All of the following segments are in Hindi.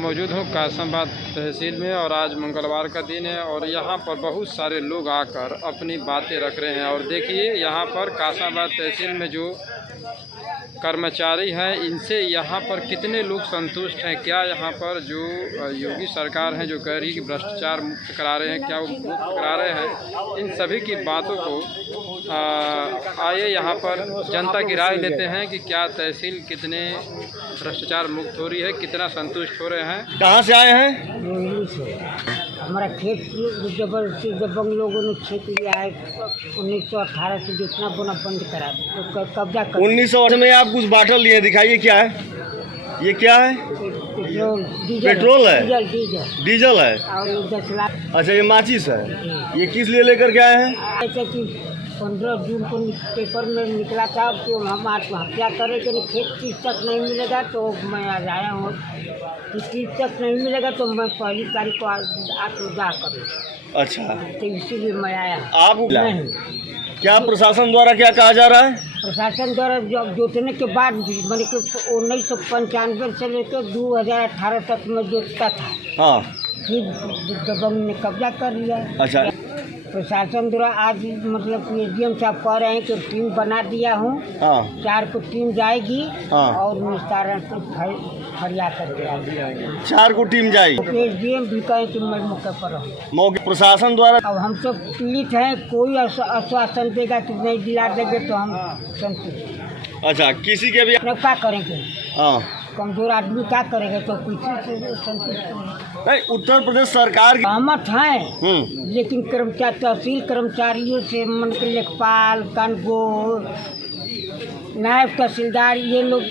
मौजूद हूँ कासमाबाद तहसील में और आज मंगलवार का दिन है और यहाँ पर बहुत सारे लोग आकर अपनी बातें रख रहे हैं। और देखिए यहाँ पर कासमाबाद तहसील में जो कर्मचारी हैं इनसे यहाँ पर कितने लोग संतुष्ट हैं। क्या यहाँ पर जो योगी सरकार है जो कह रही है कि भ्रष्टाचार मुक्त करा रहे हैं, क्या वो मुक्त करा रहे हैं, इन सभी की बातों को आइए यहाँ पर जनता की राय लेते हैं कि क्या तहसील कितने भ्रष्टाचार मुक्त हो रही है, कितना संतुष्ट हो रहे हैं। कहाँ से आए हैं? हमारा खेत जबरदस्ती जब हम लोगों ने खेत लिया है 1918 से जितना बोना बंद करा तो कब्जा कर 1908 में आप कुछ बाटल लिए, दिखाइए क्या है, ये क्या है? पेट्रोल है, डीजल है और 10 लाख। अच्छा, ये माचिस है, ये किस लिए लेकर के आए हैं? ऐसा कि 15 जून को पेपर में निकला था कि हम आत्महत्या करेंगे, खेत 30 तक नहीं मिलेगा तो मैं आज आया हूँ। 30 तक नहीं मिलेगा तो मैं पहली तारीख को आत्मदाह करूँ। अच्छा, तो इसीलिए मैं आया। आप नहीं, क्या प्रशासन द्वारा क्या कहा जा रहा है? प्रशासन द्वारा जब जोतने के बाद भी मैंने 1995 से लेकर 2018 तक में जोतता था। हाँ, फिर दबंग ने कब्जा कर लिया। अच्छा, प्रशासन द्वारा आज मतलब एसडीएम साहब कह रहे हैं कि टीम बना दिया हूँ। हाँ, 4 को टीम जाएगी। हाँ, और निस्तारण फरिया करके आएगी। 4 को टीम जाएगी। एसडीएम भी कहे कि मैं मौके पर रहूँ। मौके प्रशासन द्वारा अब हम सब पीड़ित हैं, कोई आश्वासन देगा कि नहीं दिला देंगे तो हम संतुष्ट। अच्छा, किसी के भी क्या करेंगे? हाँ, कमजोर आदमी क्या करेंगे? तो किसी से संतुष्ट नहीं। उत्तर प्रदेश सरकार की सहमत हैं, लेकिन कर्मचारी तहसील कर्मचारियों से मन के लेखपाल, कानगो, नायब तहसीलदार ये लोग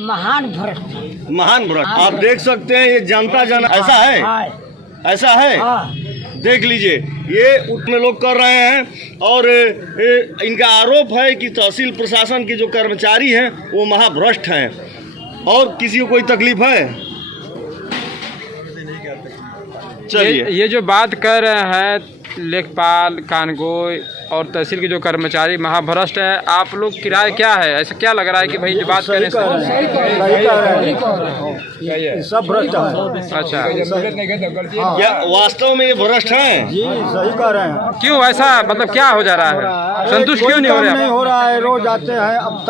महान भ्रष्ट हैं। महान भ्रष्ट। आप देख सकते हैं ये जनता जन ऐसा है, ऐसा है। हाँ। देख लीजिए, ये उतने लोग कर रहे हैं और इनका आरोप है कि तहसील प्रशासन के जो कर्मचारी हैं वो महाभ्रष्ट हैं। और किसी को कोई तकलीफ है? चलिए, ये जो बात कर रहे हैं लेखपाल, कानगोई और तहसील के जो कर्मचारी महाभ्रष्ट है, आप लोग की राय क्या है? ऐसा क्या लग रहा है कि भाई जो बात करें सब भ्रष्ट है। अच्छा, क्या वास्तव में ये भ्रष्ट हैं? जी, सही कह रहे हैं। क्यों ऐसा, मतलब क्या हो जा रहा है? संतुष्ट क्यों नहीं हो रहे? नहीं हो रहा है, रोज आते हैं, अब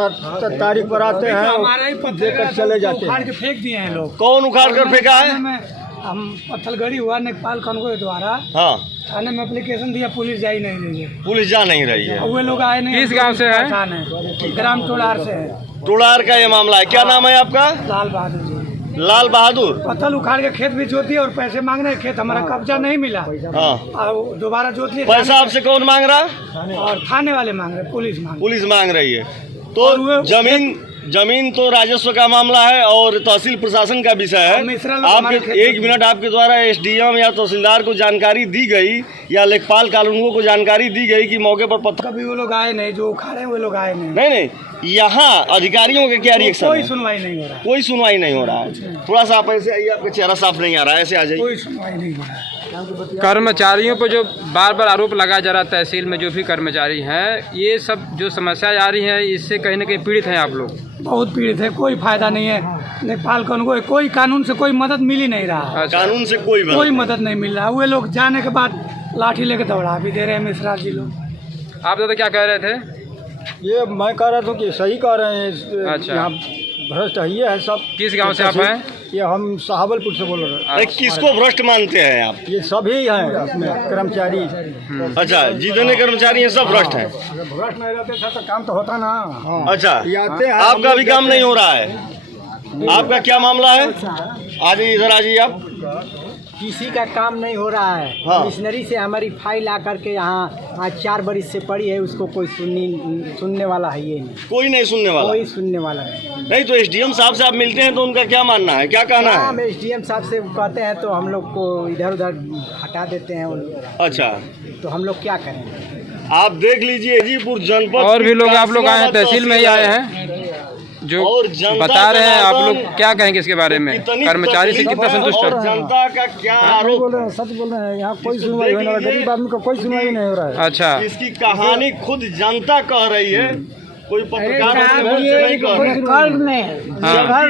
तारीख पर आते हैं, देकर चले जाते हैं। के फेंक दिए हैं लोग। कौन उखाड़ कर फेंका है? हम पत्थलगड़ी हुआ नेपाल कानगो द्वारा हाँ, थाने में एप्लीकेशन दिया, पुलिस जा ही नहीं रही है। पुलिस जा नहीं रही है। वे लोग आए नहीं। किस गांव से है? ग्राम टोलार से है। टोलार का ये मामला है। क्या नाम है आपका? लाल बहादुर जी। लाल बहादुर। पत्थल उखाड़ के खेत भी जोती और पैसे मांग रहे। खेत हमारा कब्जा नहीं मिला। हाँ, और दोबारा जोत लिए। पैसा आपसे कौन मांग रहा? और थाने वाले मांग रहे, पुलिस मांग रही है। तो जमीन तो राजस्व का मामला है और तहसील प्रशासन का विषय है। आपके 1 मिनट आपके द्वारा एसडीएम या तहसीलदार को जानकारी दी गई या लेखपाल कानूनगो को जानकारी दी गई कि मौके पर पत्थर? कभी वो लोग आए नहीं, जो उखाड़े वो लोग आए नहीं। नहीं, यहाँ अधिकारियों के क्या रिएक्शन? कोई सुनवाई नहीं हो रहा। कोई सुनवाई नहीं हो रहा है। थोड़ा सा आप ऐसे आइए, आपका चेहरा साफ नहीं आ रहा है, ऐसे आ जाइए। कोई सुनवाई नहीं हो रहा है। कर्मचारियों पर जो बार बार आरोप लगाया जा रहा है, तहसील में जो भी कर्मचारी हैं, ये सब जो समस्याएं आ रही हैं, इससे कहीं ना कहीं पीड़ित हैं आप लोग? बहुत पीड़ित है, कोई फायदा नहीं है। नेपाल कानून कोई कानून से कोई मदद मिल ही नहीं रहा। कानून से कोई मदद नहीं मिल रहा। वे लोग जाने के बाद लाठी लेके दौड़ा भी दे रहे हैं मिश्रा जी लोग। आप दादा क्या कह रहे थे? ये मैं कह रहा था कि सही कह रहे हैं। अच्छा, यहाँ भ्रष्ट है सब। किस गांव से आप हैं? ये हम साहबलपुर से बोल रहे हैं। किसको भ्रष्ट मानते हैं आप? ये सभी हैं इसमें कर्मचारी। अच्छा, जितने कर्मचारी हैं सब भ्रष्ट हैं। भ्रष्ट नहीं रहते तो काम तो होता ना। अच्छा, आपका भी काम नहीं हो रहा है। आपका क्या मामला है? आज इधर आ जाइए आप। किसी का काम नहीं हो रहा है। हाँ। मिशनरी से हमारी फाइल आकर के यहाँ आज 4 बरिस से पड़ी है, उसको कोई सुनने वाला है ये नहीं। कोई नहीं सुनने वाला? कोई सुनने वाला नहीं। तो एसडीएम साहब से आप मिलते हैं तो उनका क्या मानना है, क्या कहना है? हम एसडीएम साहब से कहते हैं तो हम लोग को इधर उधर हटा देते हैं। अच्छा, तो हम लोग क्या करें? आप देख लीजिए एजीपुर जनपद और भी लोग आप लोग आए हैं, तहसील में ही आए हैं जो बता रहे हैं। आप लोग क्या कहेंगे इसके बारे में? कर्मचारी से कितना संतुष्ट है? जनता का क्या आरोप? सच बोल रहे हैं, यहाँ कोई सुनवाई गरीब आदमी को कोई सुनवाई नहीं हो रहा है। अच्छा, इसकी कहानी खुद जनता कह रही है कोई पत्रकार नहीं कर रहे हैं। कर्ज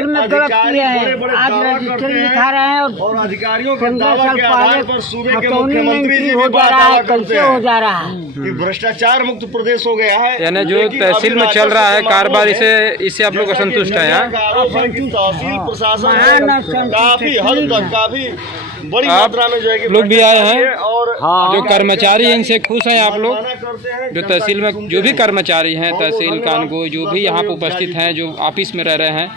में गलत किए हैं। आज रजिस्टर लिखा रहे हैं और अधिकारियों के 15 दावा साल के आधार पर सूबे के मुख्यमंत्री जी हो भी जा रहा दावा है, करते कैसे हो हैं जा रहा है। कि भ्रष्टाचार मुक्त प्रदेश हो गया है। यानी जो लेकिन तहसील अभी में चल रहा है राजस्व कारोबार, मामलों इससे आप लोग असंतुष्ट हैं? यहाँ तहसील प्रशासन काफी हद तक काफी बड़ी मात्रा में जो है कि लोग भी आए हैं और जो कर्मचारी हैं इनसे खुश हैं आप लोग? माना करते हैं जो तहसील में जो भी कर्मचारी हैं, तहसील कानगो जो भी यहाँ पे उपस्थित हैं, जो ऑफिस में रह रहे हैं,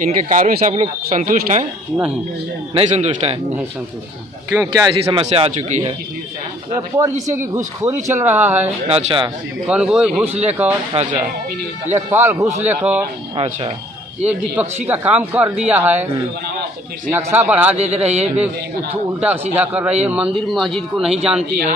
इनके कार्यों से आप लोग संतुष्ट हैं? नहीं संतुष्ट हैं? नहीं संतुष्ट। क्यों, क्या ऐसी समस्या आ चुकी है? पर जिसे कि घूसखोरी चल रहा है, अच्छा कनगोई घूस लेकर, अच्छा लेखपाल घूस लेकर, अच्छा ये विपक्षी का काम कर दिया है। नक्शा बढ़ा दे रही है, उल्टा सीधा कर रही है। मंदिर मस्जिद को नहीं जानती है।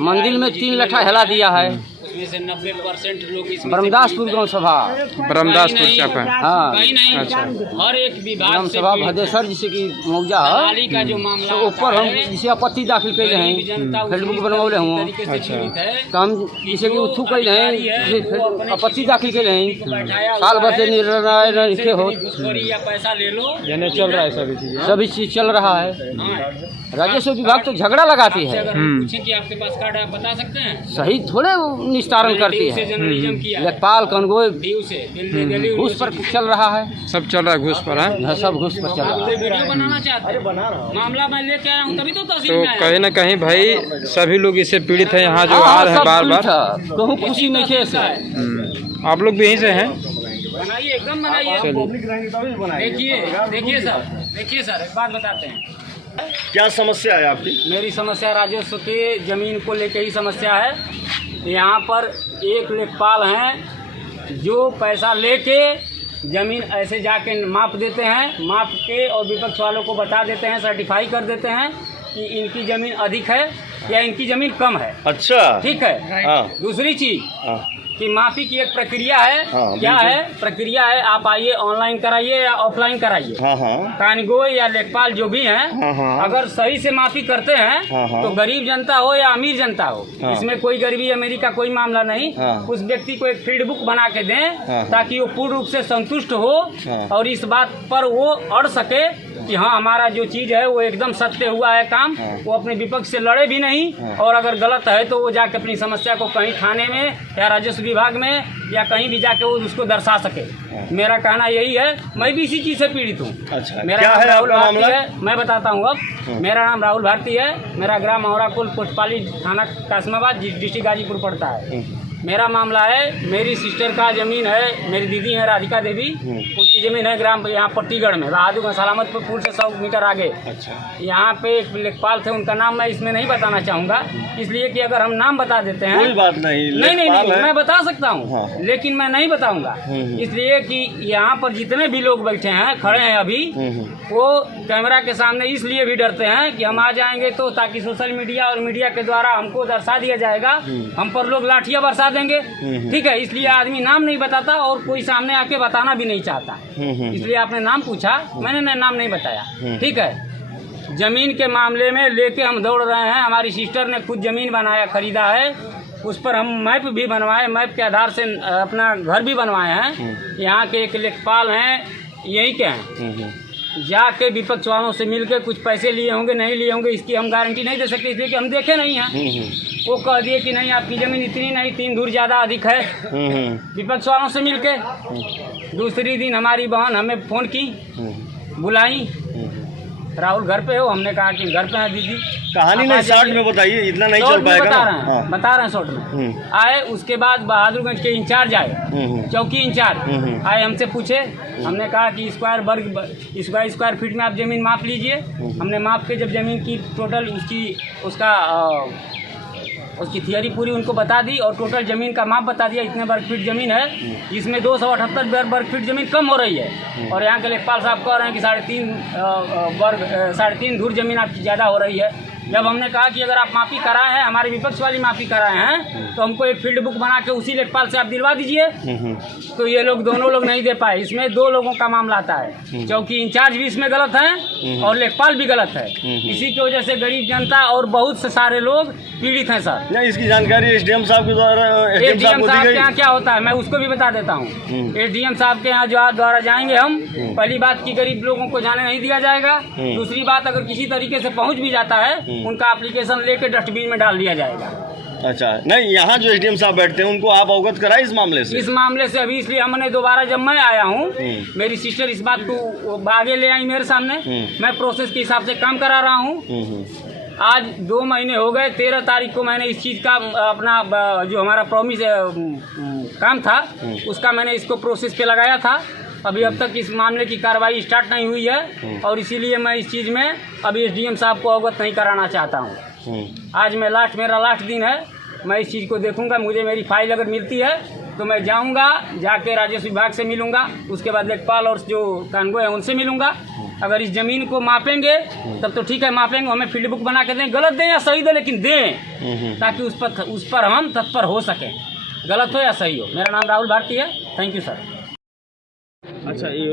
मंदिर में 3 लठा हिला दिया है। उसमें से 90% लोग इसमें ब्रह्मदासपुर गाँव सभा, ब्रह्मदासपुर चक है। हाँ, कहीं नहीं। अच्छा। हर एक विभाग ग्राम से सभा भदेसर जिसे कि मौजा है, बहाली का जो मामला तो ऊपर हम जिसे आपत्ति दाखिल कैले हैं, फेसबुक बनवले हुआ, अच्छा। तो हम जिसे कि उत्थू कैले हैं, आपत्ति दाखिल कैले हैं। साल भर से निर्णय नहीं हो, घूसखोरी या पैसा ले लो, यानी चल रहा है सभी चीजें। सभी चीज चल रहा है। राजस्व विभाग तो झगड़ा लगाती है, अगर हम पूछें कि आपके पास कार्ड है, आप बता सकते हैं? सही थोड़े वो निस्तारण करती से है। जर्नलिज्म किया है, लेखपाल कनगोई ड्यू से दिल्ली घूस पर चल रहा है। सब चल रहा है घूस पर है। हाँ, सब घूस पर चल रहा है। वीडियो बनाना चाहते हैं, मामला मैं लेके आया हूँ तभी तो तहसील तो में आया। कहीं ना कहीं भाई सभी लोग इससे पीड़ित हैं, यहाँ जो आ हाँ, रहे हैं सब बार बार। कहूँ खुशी नहीं थे ऐसे। आप लोग भी यहीं से हैं? बनाइए, एकदम बनाइए। देखिए सर, देखिए सर, एक बात बताते हैं। क्या समस्या है आपकी? मेरी समस्या राजस्व के ज़मीन को लेकर ही समस्या है। यहाँ पर एक लेखपाल हैं जो पैसा लेके ज़मीन ऐसे जाके माप देते हैं, माप के और विपक्ष वालों को बता देते हैं, सर्टिफाई कर देते हैं कि इनकी ज़मीन अधिक है या इनकी ज़मीन कम है। अच्छा, ठीक है। हाँ। दूसरी चीज़ हाँ। कि माफी की एक प्रक्रिया है। हाँ, क्या है प्रक्रिया है? आप आइए, ऑनलाइन कराइए या ऑफलाइन कराइए। हाँ हाँ कानगो या लेखपाल जो भी हैं, हाँ, हाँ। अगर सही से माफी करते हैं हाँ, हाँ। तो गरीब जनता हो या अमीर जनता हो, हाँ। इसमें कोई गरीबी अमीरी का कोई मामला नहीं। हाँ। उस व्यक्ति को एक फील्ड बुक बना के दें, हाँ। ताकि वो पूर्ण रूप से संतुष्ट हो हाँ। और इस बात पर वो अड़ सके कि हाँ हमारा जो चीज है वो एकदम सत्य हुआ है काम। हाँ। वो अपने विपक्ष से लड़े भी नहीं, हाँ। और अगर गलत है तो वो जाके अपनी समस्या को कहीं थाने में या राजस्व विभाग में या कहीं भी जाके वो उसको दर्शा सके। मेरा कहना यही है। मैं भी इसी चीज से पीड़ित हूँ। अच्छा, मेरा क्या नाम है राहुल आपका भारती मामला? है। मैं बताता हूँ अब। मेरा नाम राहुल भारती है। मेरा ग्राम मोहराकुल कोतपाली थाना कासमाबाद डिस्ट्रिक्ट गाजीपुर पड़ता है। मेरा मामला है, मेरी सिस्टर का जमीन है, मेरी दीदी है राधिका देवी, उनकी जमीन है ग्राम यहाँ पट्टीगढ़ में, बहादुरगंज सलामतपुर पुल से 100 मीटर आगे। अच्छा, यहाँ पे एक लेखपाल थे, उनका नाम मैं इसमें नहीं बताना चाहूँगा, इसलिए कि अगर हम नाम बता देते हैं। कोई बात नहीं, नहीं, लेखपाल है। मैं बता सकता हूँ। हाँ। लेकिन मैं नहीं बताऊँगा, इसलिए कि यहाँ पर जितने भी लोग बैठे हैं, खड़े हैं अभी, वो कैमरा के सामने इसलिए भी डरते हैं कि हम आ जाएंगे तो ताकि सोशल मीडिया और मीडिया के द्वारा हमको दर्शा दिया जाएगा, हम पर लोग लाठियाँ बरसा देंगे। ठीक है, इसलिए आदमी नाम नहीं बताता और कोई सामने आके बताना भी नहीं चाहता। इसलिए आपने नाम पूछा, मैंने नाम नहीं बताया। ठीक है, जमीन के मामले में लेके हम दौड़ रहे हैं। हमारी सिस्टर ने खुद जमीन बनाया, खरीदा है, उस पर हम मैप भी बनवाए, मैप के आधार से अपना घर भी बनवाए हैं। यहाँ के एक लेखपाल हैं, यही के हैं, जाके विपक्ष वालों से मिलके कुछ पैसे लिए होंगे, नहीं लिए होंगे, इसकी हम गारंटी नहीं दे सकते, इसलिए कि हम देखे नहीं हैं। वो कह दिए कि नहीं आपकी जमीन इतनी नहीं, 3 धूर ज़्यादा अधिक है, विपक्ष वालों से मिलके। दूसरी दिन हमारी बहन हमें फ़ोन की, बुलाई, राहुल घर पे हो? हमने कहा कि घर पे है दीदी। कहानी नहीं, शॉर्ट में बताइए, इतना नहीं चल पाएगा। बता रहे हैं शॉर्ट में। आए, उसके बाद बहादुरगंज के इंचार्ज आए, चौकी इंचार्ज आए, हमसे पूछे। हमने कहा कि स्क्वायर फीट में आप जमीन माप लीजिए। हमने माप के जब जमीन की टोटल उसकी थियरी पूरी उनको बता दी और टोटल ज़मीन का माप बता दिया, इतने वर्ग फीट ज़मीन है, इसमें 278 वर्ग फीट ज़मीन कम हो रही है। और यहाँ के लेखपाल साहब कह रहे हैं कि 3.5 धूर ज़मीन आपकी ज़्यादा हो रही है। जब हमने कहा कि अगर आप माफ़ी कराए हैं, हमारे विपक्ष वाली माफ़ी कराए हैं, तो हमको एक फील्ड बुक बना के उसी लेखपाल से आप दिलवा दीजिए। तो ये लोग दोनों लोग नहीं दे पाए। इसमें 2 लोगों का मामला आता है, चौकी इंचार्ज भी इसमें गलत है और लेखपाल भी गलत है। इसी की वजह से गरीब जनता और बहुत से सारे लोग पीड़ित हैं सर। नहीं, इसकी जानकारी एसडीएम साहब के द्वारा एसडीएम साहब के यहाँ क्या होता है मैं उसको भी बता देता हूँ। एसडीएम साहब के यहाँ जो द्वारा जाएंगे हम, पहली बात की गरीब लोगों को जाने नहीं दिया जाएगा। दूसरी बात, अगर किसी तरीके से पहुँच भी जाता है, उनका एप्लीकेशन लेके डस्टबिन में डाल दिया जाएगा। अच्छा, नहीं, यहाँ जो एसडीएम साहब बैठते हैं उनको आप अवगत कराए इस मामले से? इस मामले से अभी इसलिए हमने दोबारा, जब मैं आया हूँ, मेरी सिस्टर इस बात को आगे ले आई मेरे सामने, मैं प्रोसेस के हिसाब से काम करा रहा हूँ। आज 2 महीने हो गए। 13 तारीख को मैंने इस चीज़ का अपना जो हमारा प्रॉमिस काम था उसका मैंने इसको प्रोसेस पे लगाया था। अभी अब तक इस मामले की कार्रवाई स्टार्ट नहीं हुई है और इसीलिए मैं इस चीज़ में अभी एसडीएम साहब को अवगत नहीं कराना चाहता हूँ। आज मेरा लास्ट दिन है। मैं इस चीज़ को देखूंगा। मुझे मेरी फाइल अगर मिलती है तो मैं जाऊंगा, जाके राजस्व विभाग से मिलूंगा, उसके बाद लेखपाल और जो कानगो है उनसे मिलूंगा। अगर इस ज़मीन को मापेंगे तब तो ठीक है, मापेंगे, हमें फील्ड बुक बना के दें, गलत दें या सही दें, लेकिन दें ताकि उस पर हम तत्पर हो सकें, गलत हो या सही हो। मेरा नाम राहुल भारती है। Thank you sir. अच्छा, ये